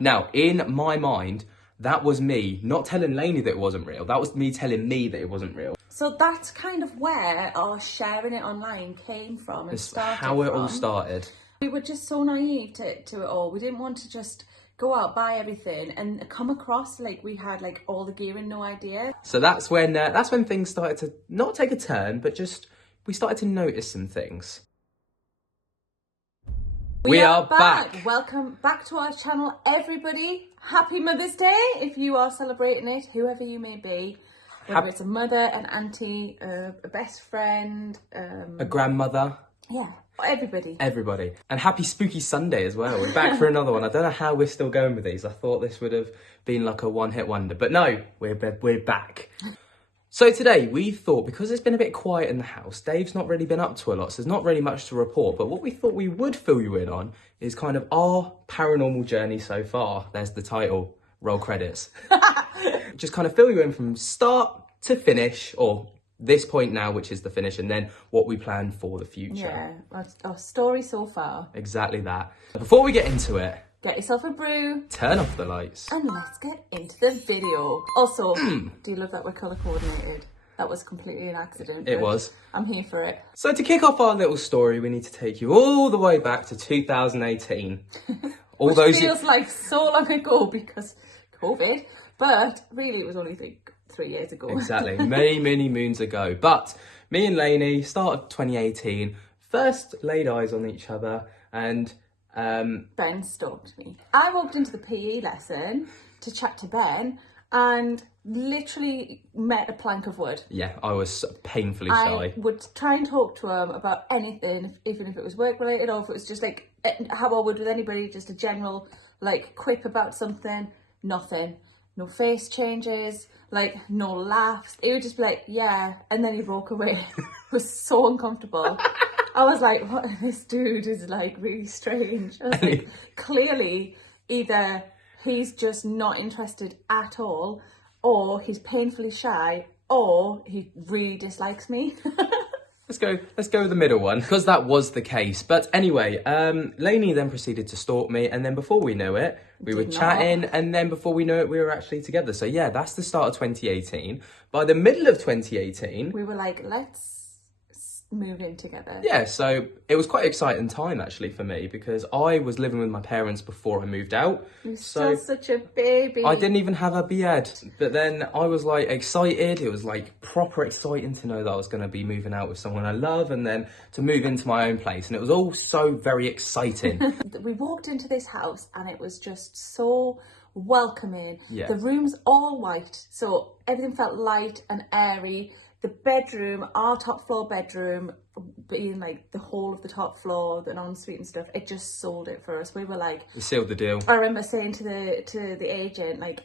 Now, in my mind, that was me not telling Lainey that it wasn't real. That was me telling me that it wasn't real. So that's kind of where our sharing it online came from and started How it from. all started. We were just so naive to it all. We didn't want to just go out, buy everything and come across like we had like all the gear and no idea. So that's when things started to not take a turn, but just we started to notice some things. We are back. Welcome back to our channel, everybody. Happy Mother's Day if you are celebrating it, whoever you may be. Whether it's a mother, an auntie, a best friend, a grandmother. Yeah, everybody. Everybody. And happy Spooky Sunday as well. We're back for another one. I don't know how we're still going with these. I thought this would have been like a one-hit wonder. But no, we're back. So today we thought, because it's been a bit quiet in the house, Dave's not really been up to a lot, so there's not really much to report. But what we thought we would fill you in on is kind of our paranormal journey so far. There's the title, roll credits. Just kind of fill you in from start to finish, or this point now, which is the finish, and then what we plan for the future. Yeah, our story so far. Exactly that. Before we get into it, get yourself a brew, turn off the lights, and let's get into the video. Also, do you love that we're colour coordinated? That was completely an accident. It was. I'm here for it. So to kick off our little story, we need to take you all the way back to 2018. Which feels like so long ago because COVID, but really it was only like 3 years ago. Exactly, many moons ago. But me and Lainey, start of 2018, first laid eyes on each other, and Ben stalked me. I walked into the PE lesson to chat to Ben and literally met a plank of wood. Yeah, I was painfully shy. I would try and talk to him about anything, even if it was work related or if it was just like how I would with anybody, just a general like quip about something. Nothing. No face changes, like no laughs. It would just be like, yeah, and then he broke away. It was so uncomfortable. I was like, what? This dude is like really strange. I was like, clearly either he's just not interested at all, or he's painfully shy, or he really dislikes me. Let's go with the middle one, because that was the case. But anyway, Lainey then proceeded to stalk me, and then before we knew it, we were chatting, and then before we knew it, we were actually together. So yeah, that's the start of 2018. By the middle of 2018... we were like, let's move in together. Yeah, so it was quite an exciting time actually for me, because I was living with my parents before I moved out. You're still such a baby. I didn't even have a beard, but then I was like excited. It was like proper exciting to know that I was going to be moving out with someone I love, and then to move into my own place, and it was all so very exciting. We walked into this house and it was just so welcoming. Yeah. The room's all white, so everything felt light and airy. The bedroom, our top floor bedroom, being like the whole of the top floor, the ensuite and stuff, it just sold it for us. We were like, we sealed the deal. I remember saying to the agent, like,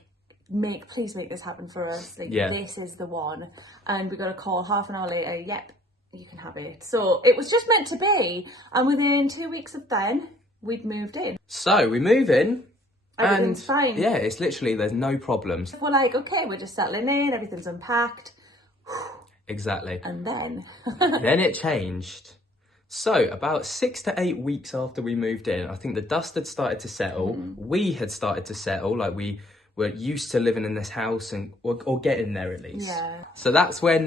please make this happen for us. Like, yeah. This is the one. And we got a call half an hour later. Yep, you can have it. So it was just meant to be. And within 2 weeks of then, we'd moved in. So we move in. Everything's fine. Yeah, it's literally, there's no problems. We're like, okay, we're just settling in. Everything's unpacked. Exactly. And then... then it changed. So about 6 to 8 weeks after we moved in, I think the dust had started to settle. We had started to settle, like we were used to living in this house and or getting there at least. Yeah. So that's when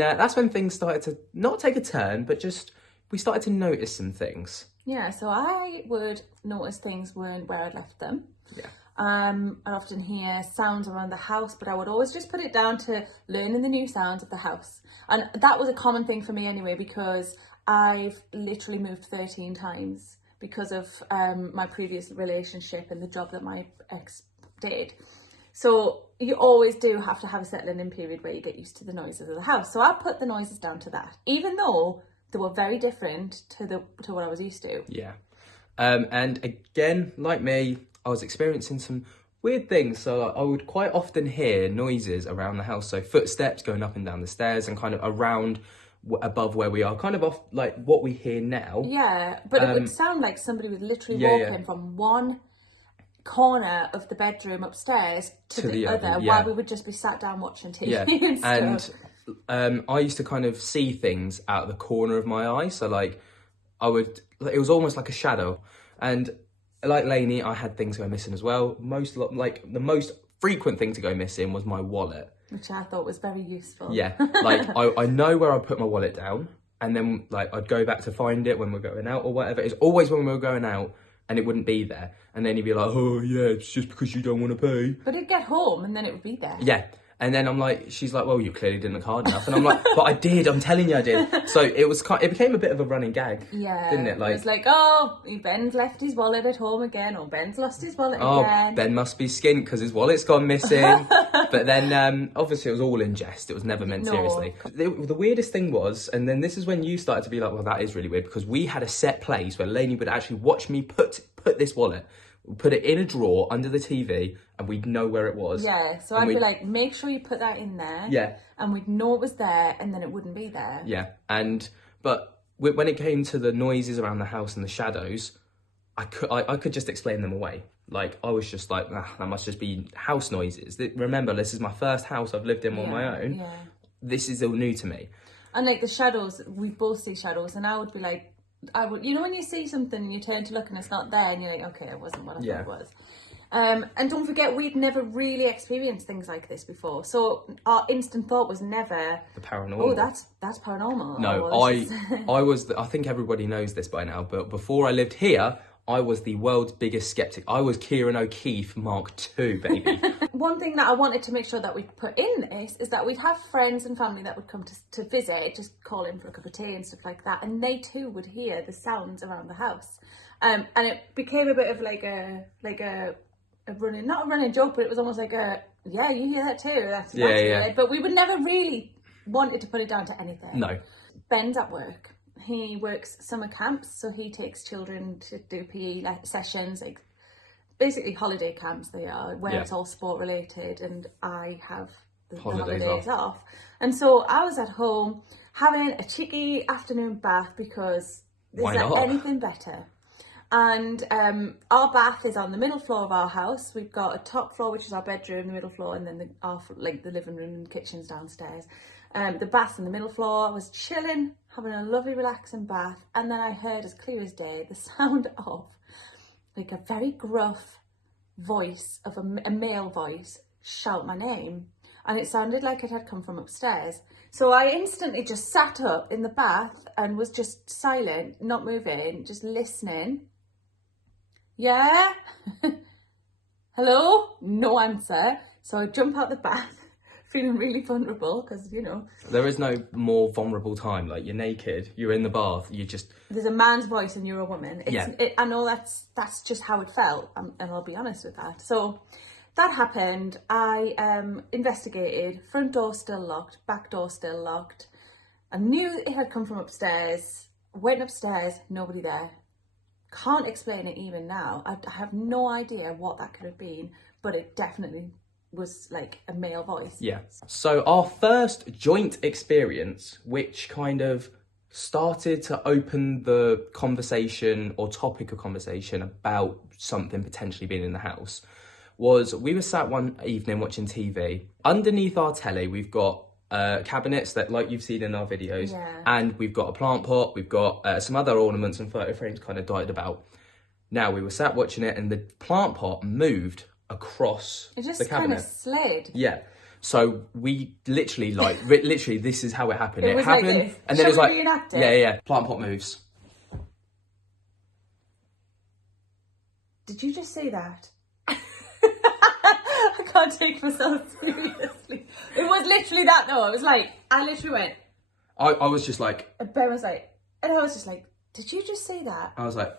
things started to not take a turn, but just we started to notice some things. Yeah, so I would notice things weren't where I'd left them. Yeah. I'd often hear sounds around the house, but I would always just put it down to learning the new sounds of the house. And that was a common thing for me anyway, because I've literally moved 13 times because of my previous relationship and the job that my ex did. So you always do have to have a settling in period where you get used to the noises of the house. So I put the noises down to that, even though they were very different to what I was used to. Yeah. And again, like me, I was experiencing some weird things. So I would quite often hear noises around the house. So footsteps going up and down the stairs and kind of around above where we are, kind of off like what we hear now. Yeah, but it would sound like somebody was literally walking from one corner of the bedroom upstairs to the other while we would just be sat down watching TV and stuff. And I used to kind of see things out of the corner of my eye. So like it was almost like a shadow. And like Lainey, I had things go missing as well. The most frequent thing to go missing was my wallet. Which I thought was very useful. Yeah, like I know where I put my wallet down, and then like I'd go back to find it when we're going out or whatever. It's always when we were going out, and it wouldn't be there. And then he'd be like, oh yeah, it's just because you don't want to pay. But it'd get home and then it would be there. Yeah. And then I'm like, she's like, well, you clearly didn't look hard enough. And I'm like, but I did, I'm telling you I did. So it became a bit of a running gag. Yeah. Didn't it? It's like, oh, Ben's left his wallet at home again, or Ben's lost his wallet again. Ben must be skint because his wallet's gone missing. But then, obviously, it was all in jest. It was never meant seriously. The weirdest thing was, and then this is when you started to be like, well, that is really weird, because we had a set place where Lainey would actually watch me put this wallet, put it in a drawer under the TV, and we'd know where it was. Yeah, so I'd be like, make sure you put that in there. Yeah. And we'd know it was there, and then it wouldn't be there. Yeah, but when it came to the noises around the house and the shadows, I could just explain them away. Like, I was just like, that must just be house noises. Remember, this is my first house I've lived in on my own. Yeah. This is all new to me. And like the shadows, we both see shadows, and I would be like, you know when you see something and you turn to look and it's not there and you're like, okay, it wasn't what I thought it was. And don't forget, we'd never really experienced things like this before. So our instant thought was never the paranormal. Oh, that's paranormal. No, I think everybody knows this by now, but before I lived here, I was the world's biggest skeptic. I was Kieran O'Keefe Mark II, baby. One thing that I wanted to make sure that we'd put in this is that we'd have friends and family that would come to visit, just call in for a cup of tea and stuff like that, and they too would hear the sounds around the house. And it became a bit of like a running, not a running joke, but it was almost like yeah, you hear that too. That's weird. But we would never really wanted to put it down to anything. No. Ben's at work. He works summer camps, so he takes children to do PE sessions, like basically holiday camps they are, where it's all sport related, and I have the holidays off. And so I was at home having a cheeky afternoon bath because there's anything better. And our bath is on the middle floor of our house. We've got a top floor, which is our bedroom, the middle floor, and then the living room and kitchen's downstairs. The bath in the middle floor. I was chilling, having a lovely relaxing bath, and then I heard as clear as day the sound of like a very gruff voice of a male voice shout my name, and it sounded like it had come from upstairs. So I instantly just sat up in the bath and was just silent, not moving, just listening. Yeah? Hello? No answer. So I jump out the bath, feeling really vulnerable because, you know. There is no more vulnerable time. Like, you're naked, you're in the bath, There's a man's voice and you're a woman. Yeah. I know that's just how it felt, and I'll be honest with that. So that happened. I investigated. Front door still locked, back door still locked. I knew it had come from upstairs. Went upstairs, nobody there. Can't explain it even now. I have no idea what that could have been, but it definitely was like a male voice. Yeah. So our first joint experience, which kind of started to open the conversation or topic of conversation about something potentially being in the house, was we were sat one evening watching TV. Underneath our telly, we've got cabinets that, like you've seen in our videos, and we've got a plant pot, we've got some other ornaments and photo frames kind of dotted about. Now, we were sat watching it, and the plant pot moved across the cabinet. It just kind of slid. Yeah. So we literally, literally, this is how it happened. It happened, like and then it was like, reenact it? Yeah. Plant pot moves. Did you just say that? I can't take myself seriously. It was literally that though. It was like, I literally went. I was just like. And Ben was like, and I was just like, did you just say that? I was like,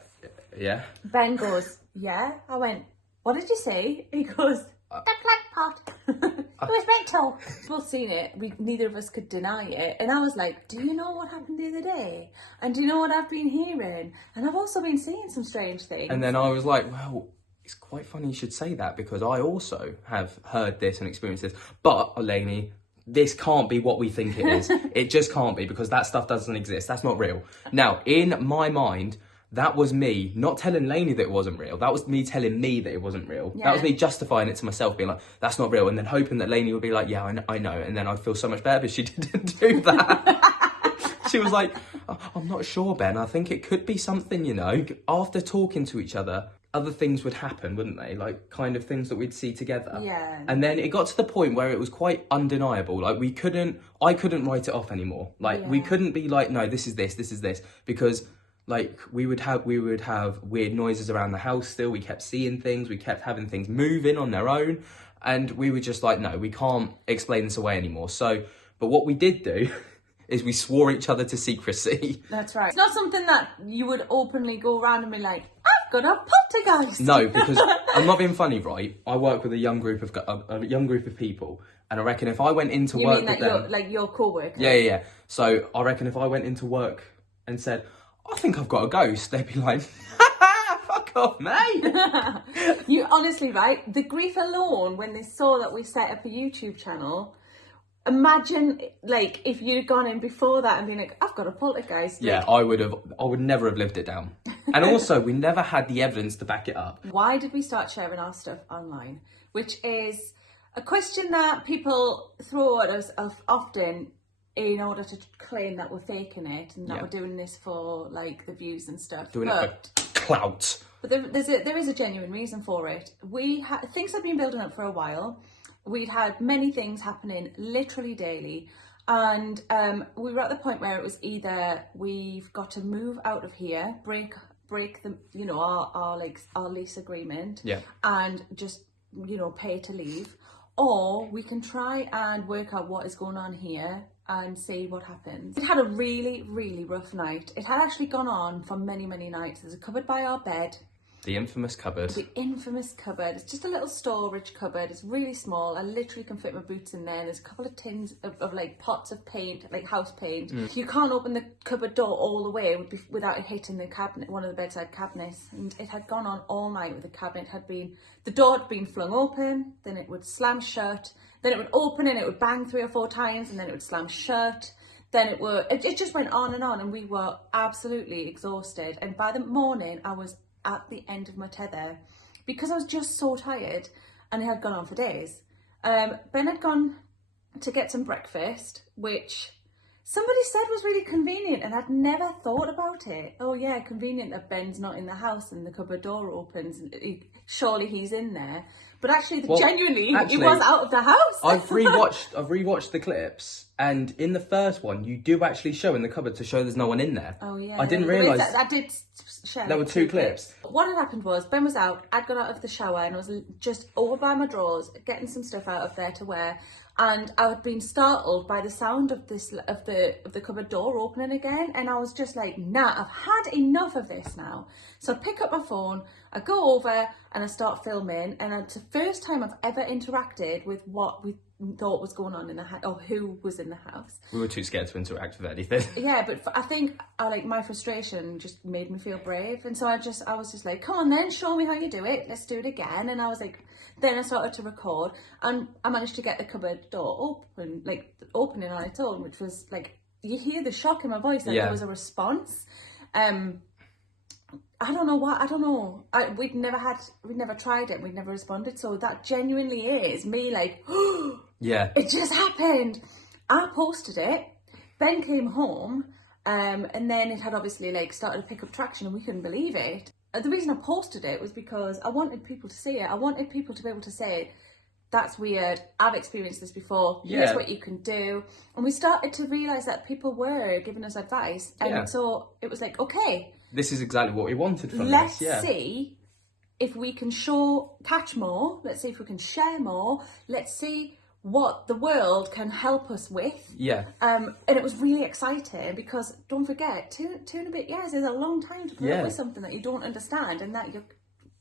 yeah. Ben goes, yeah. I went, what did you say? He goes, the plant pot. It was mental. We've both seen it. Neither of us could deny it. And I was like, do you know what happened the other day? And do you know what I've been hearing? And I've also been seeing some strange things. And then I was like, well, it's quite funny you should say that, because I also have heard this and experienced this. But, Lainey, this can't be what we think it is. It just can't be, because that stuff doesn't exist. That's not real. Now, in my mind, that was me not telling Lainey that it wasn't real. That was me telling me that it wasn't real. Yeah. That was me justifying it to myself, being like, that's not real. And then hoping that Lainey would be like, yeah, I know. And then I'd feel so much better, but she didn't do that. She was like, I'm not sure, Ben. I think it could be something, you know. After talking to each other other things would happen, wouldn't they? Like kind of things that we'd see together. Yeah. And then it got to the point where it was quite undeniable. Like I couldn't write it off anymore. Like we couldn't be like, no, this is this, because like we would have weird noises around the house still. We kept seeing things, we kept having things moving on their own. And we were just like, no, we can't explain this away anymore. So, but what we did do is we swore each other to secrecy. That's right. It's not something that you would openly go around and be like, I've got a poltergeist. No, because I'm not being funny, right? I work with a young group of people, and I reckon if I went into work with them, like your co-worker? Yeah. So I reckon if I went into work and said, I think I've got a ghost, they'd be like, fuck off, mate. You honestly, right? The grief alone when they saw that we set up a YouTube channel. Imagine, like, if you'd gone in before that and been like, I've got a poltergeist. Yeah, I would never have lived it down. And also, we never had the evidence to back it up. Why did we start sharing our stuff online? Which is a question that people throw at us often in order to claim that we're faking it and that we're doing this for, like, the views and stuff. Doing it for clout. But there is a genuine reason for it. Things have been building up for a while. We'd had many things happening literally daily, and we were at the point where it was either we've got to move out of here, break the our lease agreement, and just pay to leave, or we can try and work out what is going on here and see what happens. We had a really, really rough night. It had actually gone on for many, many nights. There's a cupboard by our bed. The infamous cupboard. The infamous cupboard. It's just a little storage cupboard. It's really small. I literally can fit my boots in there. There's a couple of tins of like pots of paint, like house paint. You can't open the cupboard door all the way without it hitting the cabinet, one of the bedside cabinets. And it had gone on all night with the cabinet. The door had been flung open, then it would slam shut, then it would open and it would bang 3 or 4 times, and then it would slam shut. Then it just went on, and we were absolutely exhausted. And by the morning, I was at the end of my tether because I was just so tired, and it had gone on for days. Ben had gone to get some breakfast, which somebody said was really convenient, and I'd never thought about it. Oh yeah, convenient that Ben's not in the house and the cupboard door opens, and surely he's in there. But actually, he was out of the house. I've rewatched the clips, and in the first one, you do actually show in the cupboard to show there's no one in there. Oh yeah. I didn't realise. I did share. There were 2 clips. What had happened was Ben was out. I'd got out of the shower and I was just over by my drawers, getting some stuff out of there to wear. And I had been startled by the sound of the cupboard door opening again, and I was just like, nah, I've had enough of this now. So I pick up my phone, I go over and I start filming, and it's the first time I've ever interacted with what we thought was going on in the house, or who was in the house. We were too scared to interact with anything. Yeah, but I think my frustration just made me feel brave, and so I was just like, come on then, show me how you do it, let's do it again. And I was like, then I started to record, and I managed to get the cupboard door opening on its own, which was like, you hear the shock in my voice that there was a response. I don't know why. I don't know. We'd never tried it. We'd never responded. So that genuinely is me like, oh, yeah, it just happened. I posted it. Ben came home, and then it had obviously started to pick up traction, and we couldn't believe it. The reason I posted it was because I wanted people to see it. I wanted people to be able to say, that's weird, I've experienced this before, here's what you can do. And we started to realise that people were giving us advice. And so it was like, okay, this is exactly what we wanted from let's this. see if we can catch more, let's see if we can share more, let's see what the world can help us with. Yeah. And it was really exciting because, don't forget, two and a bit years is a long time to put up with something that you don't understand and that you're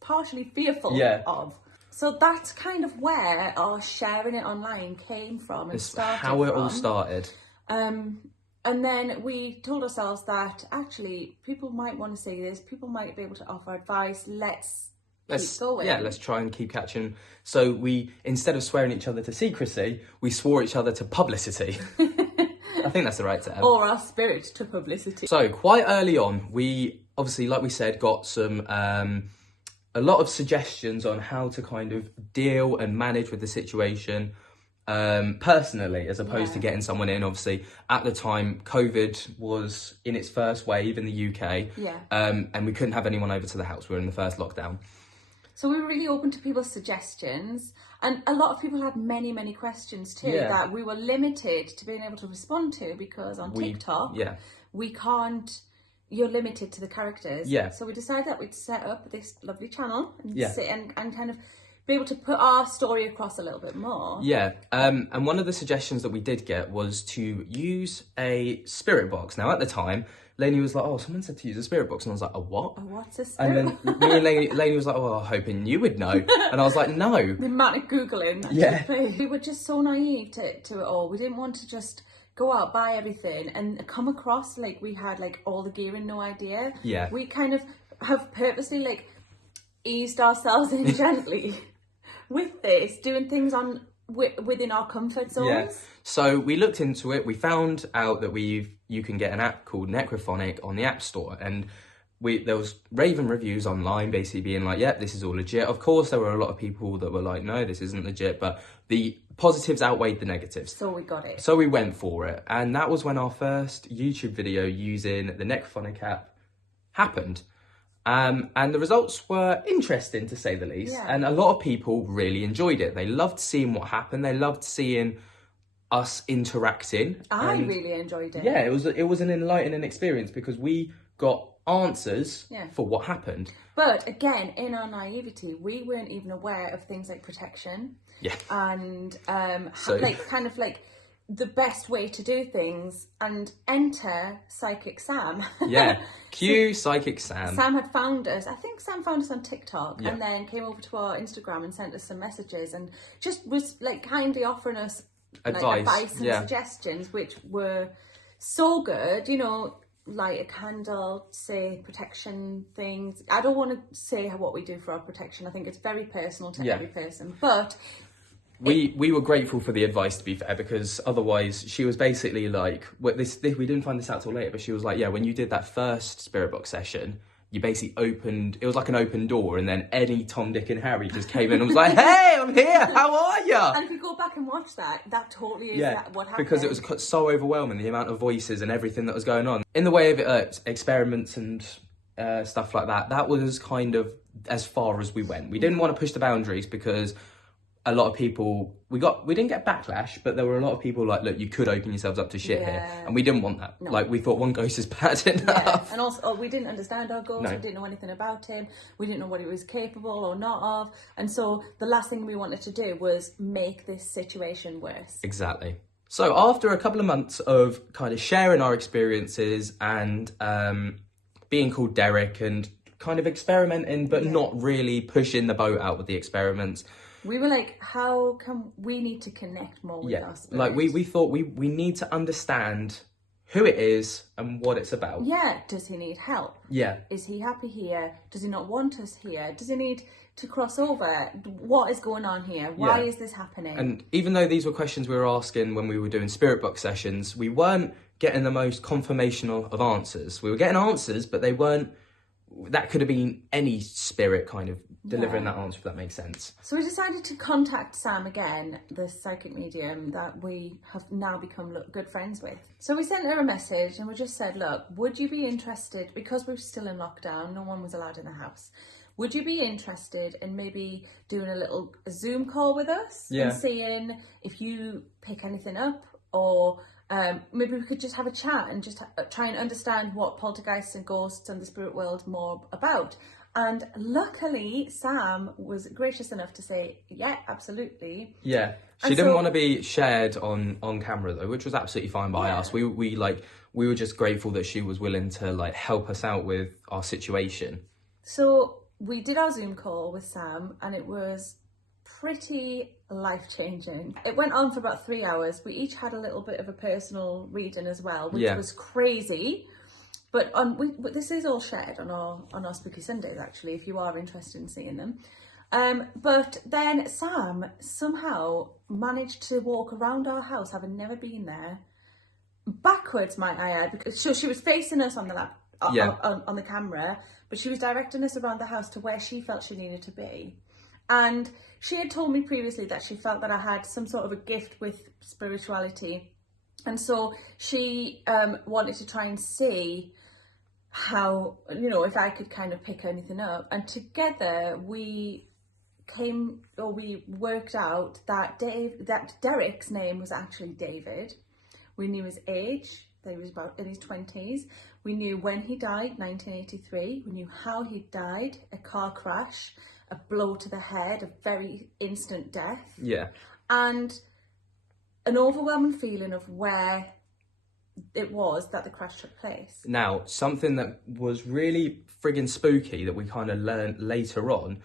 partially fearful of. So that's kind of where our sharing it online came from and started how it all started. And then we told ourselves that actually people might want to see this, people might be able to offer advice, let's keep going. Yeah, let's try and keep catching. So we, instead of swearing each other to secrecy, we swore each other to publicity. I think that's the right term. Or our spirit to publicity. So quite early on, we obviously, like we said, got some a lot of suggestions on how to kind of deal and manage with the situation personally, as opposed to getting someone in. Obviously, at the time, COVID was in its first wave in the UK, and we couldn't have anyone over to the house. We were in the first lockdown. So we were really open to people's suggestions, and a lot of people had many, many questions too that we were limited to being able to respond to because on TikTok, we can't. You're limited to the characters. Yeah. So we decided that we'd set up this lovely channel and sit and kind of be able to put our story across a little bit more. Yeah. And one of the suggestions that we did get was to use a spirit box. Now, at the time, Lainey was like, oh, someone said to use a spirit box. And I was like, a what? What's a spirit box? And then me and Lainey was like, oh, I'm hoping you would know. And I was like, no. The amount of Googling. We were just so naive to it all. We didn't want to just go out, buy everything and come across like we had like all the gear and no idea. Yeah. We kind of have purposely like eased ourselves in gently with this, doing things within our comfort zones. Yeah. So we looked into it. We found out that you can get an app called Necrophonic on the App Store, and there was raving reviews online basically being like, yeah, this is all legit. Of course, there were a lot of people that were like, no, this isn't legit, but the positives outweighed the negatives. So we got it. So we went for it. And that was when our first YouTube video using the Necrophonic app happened. And the results were interesting, to say the least. Yeah. And a lot of people really enjoyed it. They loved seeing what happened. They loved seeing us interacting. I really enjoyed it. Yeah, it was an enlightening experience because we got answers for what happened. But again, in our naivety, we weren't even aware of things like protection. Yeah. And the best way to do things, and enter Psychic Sam. Yeah, cue Psychic Sam. Sam had found us. I think Sam found us on TikTok and then came over to our Instagram and sent us some messages and just was like kindly offering us advice and suggestions, which were so good. You know, light a candle, say protection things. I don't want to say what we do for our protection. I think it's very personal to every person, but we were grateful for the advice, to be fair, because otherwise she was basically like, we didn't find this out till later, but she was like, yeah, when you did that first spirit box session, you basically opened, it was like an open door, and then any Tom, Dick and Harry just came in and was like, hey, I'm here, how are you? And if you go back and watch that totally is what happened. Because it was so overwhelming, the amount of voices and everything that was going on. In the way of experiments and stuff like that, that was kind of as far as we went. We didn't want to push the boundaries because a lot of people, we didn't get backlash, but there were a lot of people like, look, you could open yourselves up to shit here. And we didn't want that. No. Like, we thought one ghost is bad enough. Yeah. And also, we didn't understand our ghost. We didn't know anything about him. We didn't know what he was capable or not of. And so the last thing we wanted to do was make this situation worse. Exactly. So after a couple of months of kind of sharing our experiences and being called Derek and kind of experimenting, but not really pushing the boat out with the experiments, we were like, how can we need to connect more with our spirit? Like we thought we need to understand who it is and what it's about. Yeah. Does he need help? Yeah. Is he happy here? Does he not want us here? Does he need to cross over? What is going on here? Why is this happening? And even though these were questions we were asking when we were doing spirit box sessions, we weren't getting the most confirmational of answers. We were getting answers, but they weren't, that could have been any spirit kind of delivering that answer, if that makes sense. So we decided to contact Sam again, the psychic medium that we have now become good friends with. So we sent her a message and we just said, look, would you be interested, because we're still in lockdown, no one was allowed in the house, would you be interested in maybe doing a little Zoom call with us and seeing if you pick anything up, or maybe we could just have a chat and just try and understand what poltergeists and ghosts and the spirit world more about. And luckily, Sam was gracious enough to say, yeah, absolutely. Yeah. She didn't want to be shared on camera though, which was absolutely fine by us. We were just grateful that she was willing to like help us out with our situation. So we did our Zoom call with Sam and it was pretty life-changing. It went on for about 3 hours. We each had a little bit of a personal reading as well, which was crazy. But this is all shared on our Spooky Sundays, actually, if you are interested in seeing them. But then Sam somehow managed to walk around our house, having never been there, backwards, might I add, because she was facing us on the on the camera, but she was directing us around the house to where she felt she needed to be. And she had told me previously that she felt that I had some sort of a gift with spirituality. And so she wanted to try and see how, if I could kind of pick anything up. And together we we worked out that Derek's name was actually David. We knew his age, that he was about in his 20s. We knew when he died, 1983. We knew how he died, a car crash, a blow to the head, a very instant death. Yeah. And an overwhelming feeling of where it was that the crash took place. Now, something that was really friggin' spooky that we kind of learned later on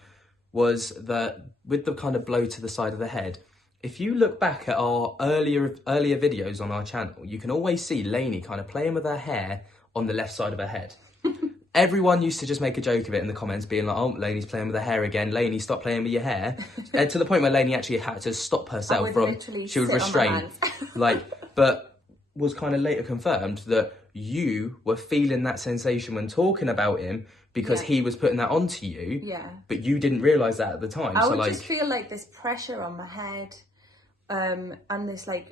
was that with the kind of blow to the side of the head, if you look back at our earlier videos on our channel, you can always see Lainey kind of playing with her hair on the left side of her head. Everyone used to just make a joke of it in the comments, being like, oh, Lainey's playing with her hair again. Lainey, stop playing with your hair. And to the point where Lainey actually had to stop herself from, she was restrained. But was kind of later confirmed that you were feeling that sensation when talking about him because he was putting that onto you. Yeah. But you didn't realise that at the time. I would just feel like this pressure on my head. And this I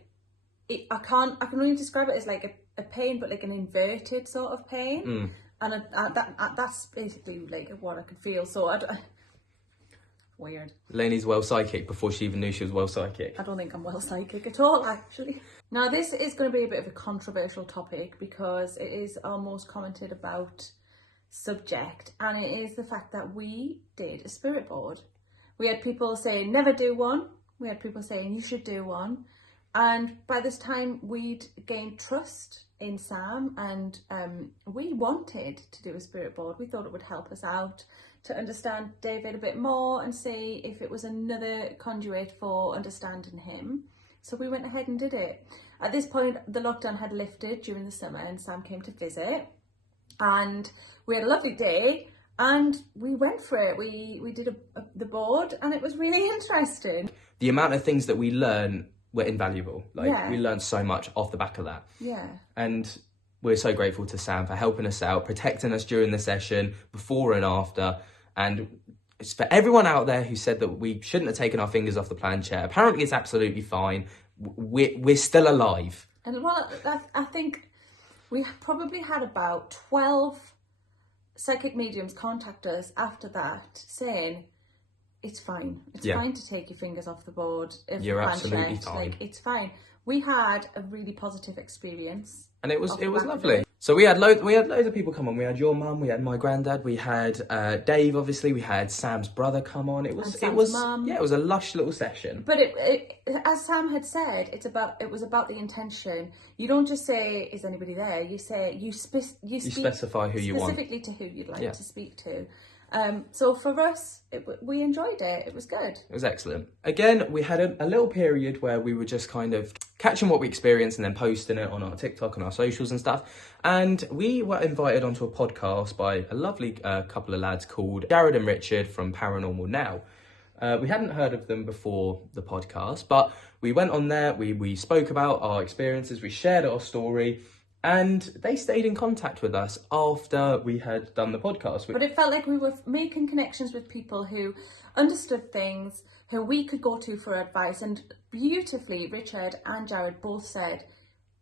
can only describe it as like a pain, but like an inverted sort of pain. And that's basically like what I could feel. So weird. Lainey's well psychic before she even knew she was well psychic. I don't think I'm well psychic at all, actually. Now, this is going to be a bit of a controversial topic because it is our most commented about subject, and it is the fact that we did a spirit board. We had people saying never do one. We had people saying you should do one. And by this time we'd gained trust in Sam, and we wanted to do a spirit board. We thought it would help us out to understand David a bit more and see if it was another conduit for understanding him. So we went ahead and did it. At this point, the lockdown had lifted during the summer and Sam came to visit. And we had a lovely day and we went for it. We did the board and it was really interesting. The amount of things that we learned were invaluable. We learned so much off the back of that. Yeah. And we're so grateful to Sam for helping us out, protecting us during the session, before and after. And it's for everyone out there who said that we shouldn't have taken our fingers off the planchette. Apparently it's absolutely fine. We're still alive. And well, I think we probably had about 12 psychic mediums contact us after that saying, it's fine. It's fine to take your fingers off the board. You're absolutely fine. It's fine. We had a really positive experience. And it was lovely. So we had loads of people come on. We had your mum, we had my granddad, we had Dave, obviously, we had Sam's brother come on. It was a lush little session. But it as Sam had said, it was about the intention. You don't just say, is anybody there? You say you specify who you want, specifically to who you'd like to speak to. So for us, we enjoyed it. It was good. It was excellent. Again, we had a little period where we were just kind of catching what we experienced and then posting it on our TikTok and our socials and stuff. And we were invited onto a podcast by a lovely couple of lads called Jared and Richard from Paranormal Now. We hadn't heard of them before the podcast, but we went on there, we spoke about our experiences, we shared our story, and they stayed in contact with us after we had done the podcast. But it felt like we were making connections with people who understood things, who we could go to for advice. And beautifully, Richard and Jared both said,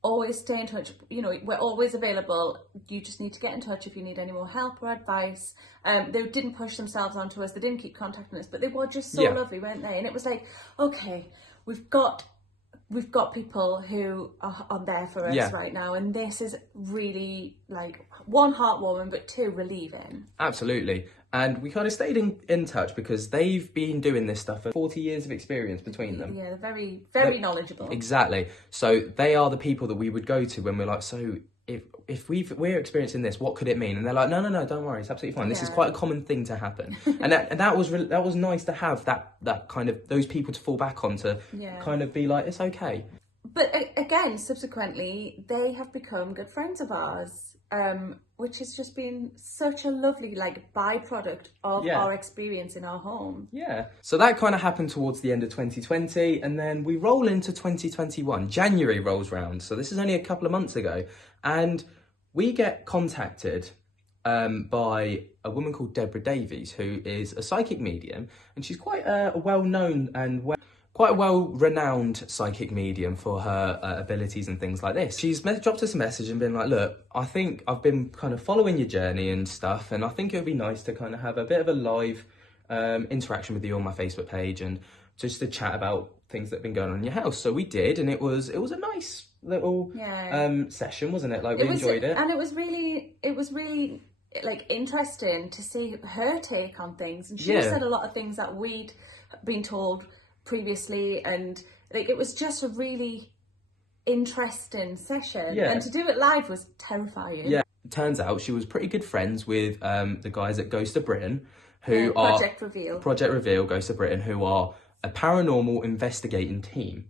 always stay in touch. You know, we're always available. You just need to get in touch if you need any more help or advice. They didn't push themselves onto us. They didn't keep contacting us, but they were just so lovely, weren't they? And it was like, okay, we've got people who are there for us right now, and this is really, like, one, heartwarming, but two, relieving. Absolutely. And we kind of stayed in touch because they've been doing this stuff for 40 years of experience between them. Yeah, they're very knowledgeable. Exactly. So they are the people that we would go to when we're like, so if we're experiencing this, what could it mean? And they're like, no, don't worry, it's absolutely fine. This is quite a common thing to happen. And that was nice to have that kind of, those people to fall back on to kind of be like, it's okay. But again, subsequently, they have become good friends of ours, which has just been such a lovely, like, byproduct of our experience in our home. Yeah. So that kind of happened towards the end of 2020, and then we roll into 2021. January rolls round, so this is only a couple of months ago, and we get contacted by a woman called Deborah Davies, who is a psychic medium, and she's quite a well-known and quite a well-renowned psychic medium for her abilities and things like this. She's dropped us a message and been like, look, I think I've been kind of following your journey and stuff, and I think it would be nice to kind of have a bit of a live interaction with you on my Facebook page and just to chat about things that have been going on in your house. So we did, and it was a nice little session, wasn't it? Like, we enjoyed it. And it was really like interesting to see her take on things. And she said a lot of things that we'd been told previously, and like it was just a really interesting session. Yeah. And to do it live was terrifying. Yeah. It turns out she was pretty good friends with the guys at Ghost of Britain, who are Project Reveal, Ghost of Britain, who are a paranormal investigating team.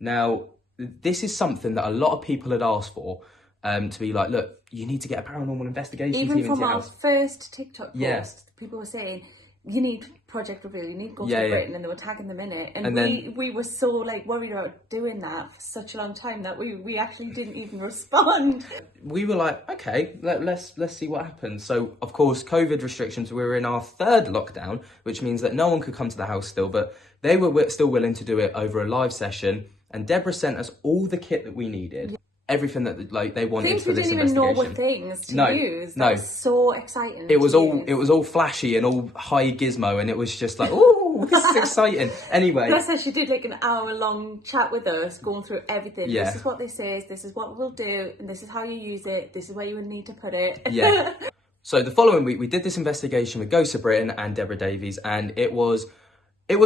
Now, this is something that a lot of people had asked for, to be like, look, you need to get a paranormal investigation team into your house. Even from our first TikTok post, people were saying, you need Project Reveal, you need Ghost of Britain, and they were tagging them in it. And then we were so like worried about doing that for such a long time that we actually didn't even respond. We were like, okay, let's see what happens. So, of course, COVID restrictions, we were in our third lockdown, which means that no one could come to the house still, but they were still willing to do it over a live session. And Deborah sent us all the kit that we needed. Everything that like they wanted for this investigation. Things we didn't even know were things to use. That's so exciting. It was all flashy and all high gizmo, and it was just like, oh, this is exciting. Anyway, that's how she did like an hour-long chat with us, going through everything. Yeah. This is what this is. This is what we'll do, and this is how you use it. This is where you would need to put it. Yeah. So the following week, we did this investigation with Ghost of Britain and Deborah Davies, and it was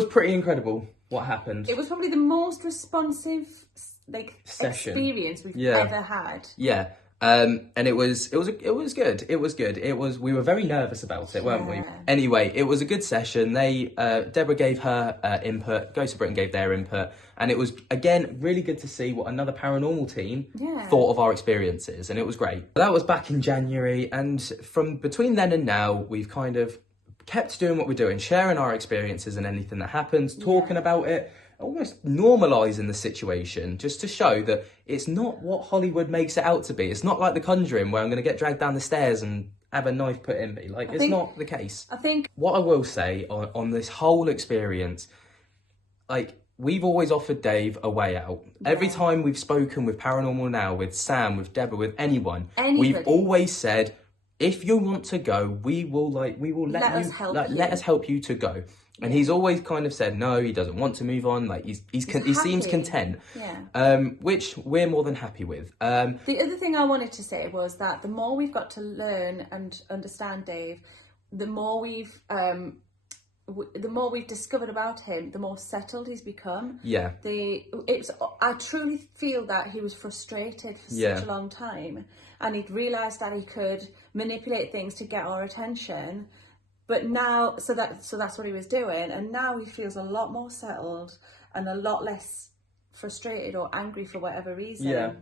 pretty incredible what happened. It was probably the most responsive session experience we've ever had. Yeah. And it was good. We were very nervous about it, weren't we? Anyway, it was a good session. Deborah gave her input, Ghost of Britain gave their input, and it was again really good to see what another paranormal team thought of our experiences, and it was great. That was back in January, and from between then and now, we've kind of kept doing what we're doing, sharing our experiences and anything that happens, talking about it, almost normalising the situation, just to show that it's not what Hollywood makes it out to be. It's not like The Conjuring, where I'm going to get dragged down the stairs and have a knife put in me. It's not the case. I think what I will say on this whole experience, we've always offered Dave a way out. Yeah. Every time we've spoken with Paranormal Now, with Sam, with Deborah, with anybody. We've always said, if you want to go, we will let us help you to go. And he's always kind of said no, he doesn't want to move on. He seems content, which we're more than happy with. The other thing I wanted to say was that the more we've got to learn and understand Dave, the more we've discovered about him, the more settled he's become. Yeah. I truly feel that he was frustrated for such a long time, and he'd realised that he could manipulate things to get our attention. But now, so that's what he was doing, and now he feels a lot more settled and a lot less frustrated or angry for whatever reason. Yeah.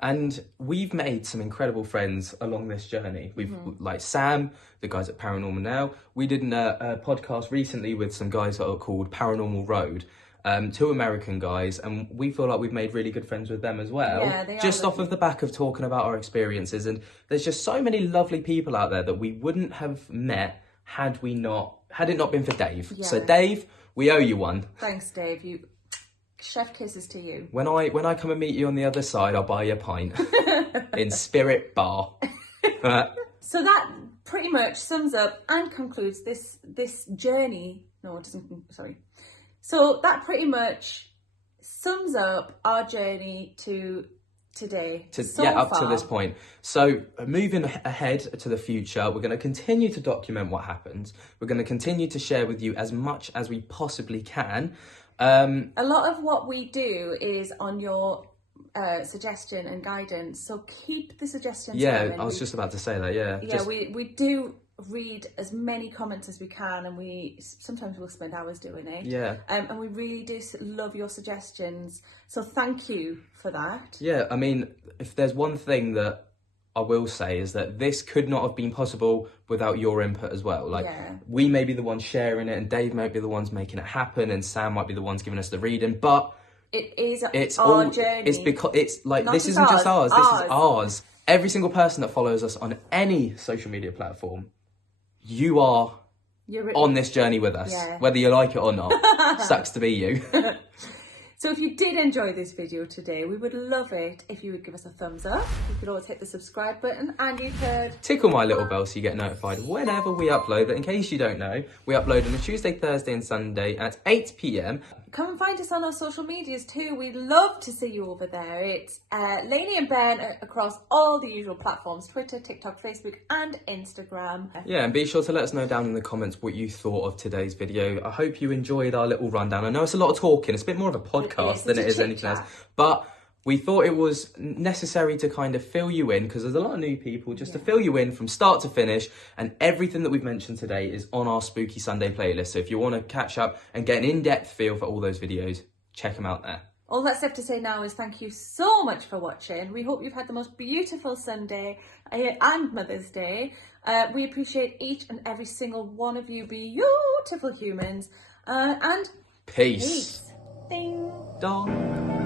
And we've made some incredible friends along this journey. We've like Sam, the guys at Paranormal Now. We did a podcast recently with some guys that are called Paranormal Road, two American guys, and we feel like we've made really good friends with them as well. Yeah, they just are off of the back of talking about our experiences. And there's just so many lovely people out there that we wouldn't have met had it not been for Dave. Yeah. So Dave, we owe you one. Thanks, Dave. Chef kisses to you. When I come and meet you on the other side, I'll buy you a pint in Spirit Bar. So that pretty much sums up and concludes this journey. No, it doesn't. Sorry. So that pretty much sums up our journey to today. Up to this point. So moving ahead to the future, we're going to continue to document what happens. We're going to continue to share with you as much as we possibly can. A lot of what we do is on your suggestion and guidance, so keep the suggestions coming. I was just about to say that. We do read as many comments as we can, and sometimes we'll spend hours doing it. And we really do love your suggestions, so thank you for that. I mean, if there's one thing that I will say is that this could not have been possible without your input as well. We may be the ones sharing it, and Dave might be the ones making it happen, and Sam might be the ones giving us the reading, but it's our journey. It's because this isn't just ours. This is ours. Every single person that follows us on any social media platform, you're on this journey with us, whether you like it or not. Sucks to be you. So if you did enjoy this video today, we would love it if you would give us a thumbs up. You could always hit the subscribe button, and you could tickle my little bell so you get notified whenever we upload. But in case you don't know, we upload on a Tuesday, Thursday and Sunday at 8 p.m. Come and find us on our social medias too. We'd love to see you over there. It's Lainey and Ben across all the usual platforms: Twitter, TikTok, Facebook and Instagram. Yeah, and be sure to let us know down in the comments what you thought of today's video. I hope you enjoyed our little rundown. I know it's a lot of talking. It's a bit more of a podcast than it is anything else. But we thought it was necessary to kind of fill you in, because there's a lot of new people, just to fill you in from start to finish. And everything that we've mentioned today is on our Spooky Sunday playlist. So if you want to catch up and get an in-depth feel for all those videos, check them out there. All that's left to say now is thank you so much for watching. We hope you've had the most beautiful Sunday and Mother's Day. We appreciate each and every single one of you beautiful humans. And Peace. Ding. Dong.